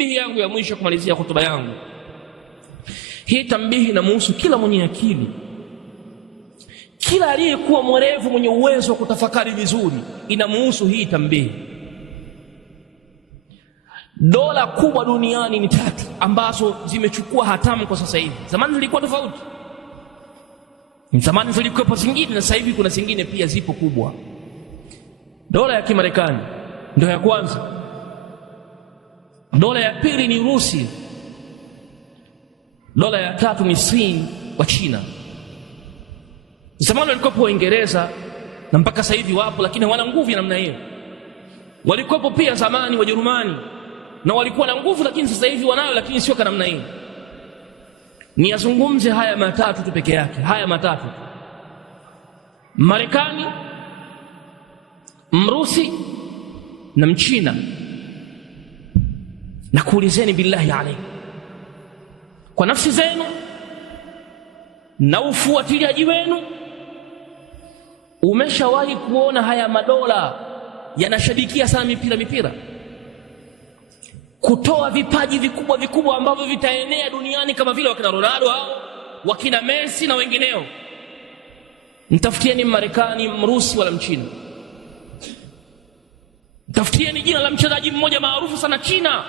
Tambihi yangu ya mwisho kumalizia hotuba yangu. Hii tambihi inamhusu kila mwenye akili, kila aliyekuwa mwerevu, mwenye uwezo wa kutafakari vizuri, inamhusu hii tambihi. Dola kubwa duniani ni 3 ambazo zimechukua hatamu kwa sasa hivi. Zamani zilikuwa tofauti, zamani zilikuwa zingine, na sasa hivi kuna zingine pia zipo kubwa. Dola ya Kimarekani ndio ya kwanza. Dola ya pili ni Urusi. Dola ya 3 ni Sin wa China. Zamani walikuwa Waingereza na mpaka sasa hivi wapo, lakini hawana nguvu ya namna hiyo. Walikuwa pia zamani Wajerumani na walikuwa na nguvu, lakini sasa hivi wanayo, lakini sio kama namna hiyo. Ni yazungumze haya matatu tu peke yake, haya matatu: Marekani, Mrusi na Mchina. Na kuulizeni billahi alayhi, kwa nafsi zenu na ufuatiliaji wenu, umeshawahi kuona haya madola yanashadikia sana mipira, kutoa vipaji vikubwa ambavyo vitaenea duniani kama vile wakina Ronaldo au wakina Messi na wengineo? Mtafutieni Marekani, Mrusi wala Mchina. Mtafutieni jina la mchezaji mmoja maarufu sana China,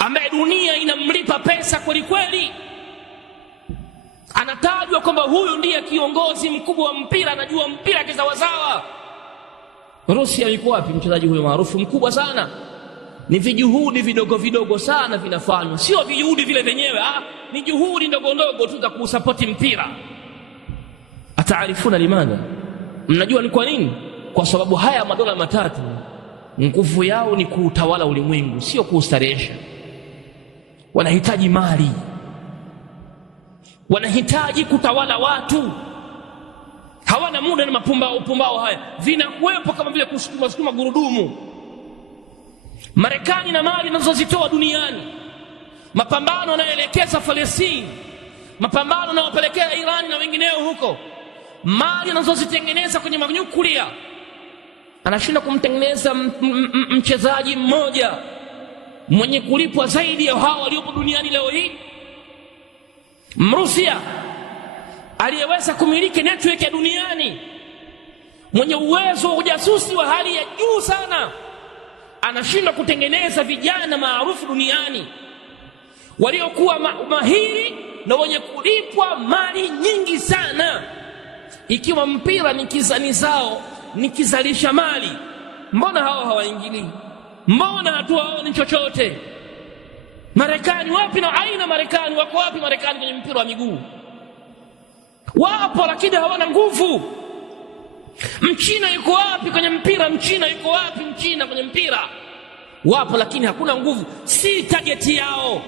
ambaye dunia inamlipa pesa kweli kweli, anatajwa kwamba huyu ndiye kiongozi mkubwa wa mpira, anajua mpira kizawazawa. Rusia yuko wapi mchezaji huyo maarufu mkubwa sana? Ni vijuhudi vidogo sana vinafanywa, sio vijuhudi vile vyenyewe, ni juhudi ndogo tu za kusapoti mpira. Ataarifuna limadha? Mnajua ni kwa nini? Kwa sababu haya madola matatu nguvu yao ni kuutawala ulimwengu, sio kuustarehesha. Wanahitaji mali, wanahitaji kutawala watu. Hawana muda na mapumbao haya, vinakuwepo kama vile kusukuma gurudumu. Marekani na mali anazozitoa duniani, mapambano yanayoelekeza Palestina, mapambano yanayopelekea Irani na wengineo huko, mali anazozitengeneza kwenye manyuklia, anashinda kumtengeneza mchezaji mmoja mwenye kulipwa zaidi ya hao waliopo duniani leo hii. Mrusia aliyeweza kumiliki network ya duniani, mwenye uwezo wa ujasusi wa hali ya juu sana, anashindwa kutengeneza vijana maarufu duniani waliokuwa mahiri na wenye kulipwa mali nyingi sana. Ikiwa mpira ni kizani zao, ni kizalisha mali, mbona hao hawaingilii? Mbona hatuwaoni chochote? Marekani wapi? Na aina Marekani, wako wapi Marekani kwenye mpira wa miguu? Wapo, lakini hawana nguvu. Mchina yuko wapi kwenye mpira? Mchina yuko wapi? Mchina kwenye mpira wapo, lakini hakuna nguvu. Si target yao.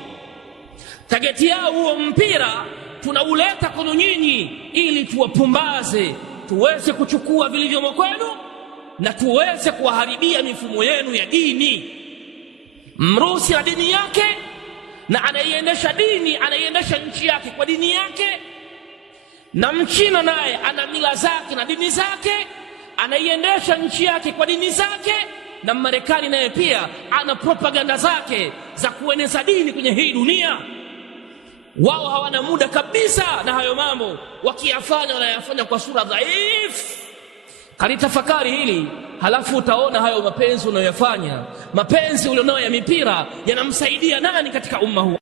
Target yao huo mpira tunauleta kwenu nyinyi ili tuwapumbaze, tuweze kuchukua vilivyomo kwenu na tuweze kuwaharibia mifumo yenu ya dini. Mrusi na dini yake, na anaiendesha dini, anaiendesha nchi yake kwa dini yake, na Mchina naye ana mila zake na dini zake, anaiendesha nchi yake kwa dini zake, na Marekani naye pia ana propaganda zake za kueneza dini kwenye hii dunia. Wao hawana muda kabisa na hayo mambo, wakiyafanya wanayafanya kwa sura dhaifu. Kalitafakari hili, halafu utaona hayo mapenzi unayoyafanya, mapenzi ulionayo ya mipira, yanamsaidia nani katika umma huu?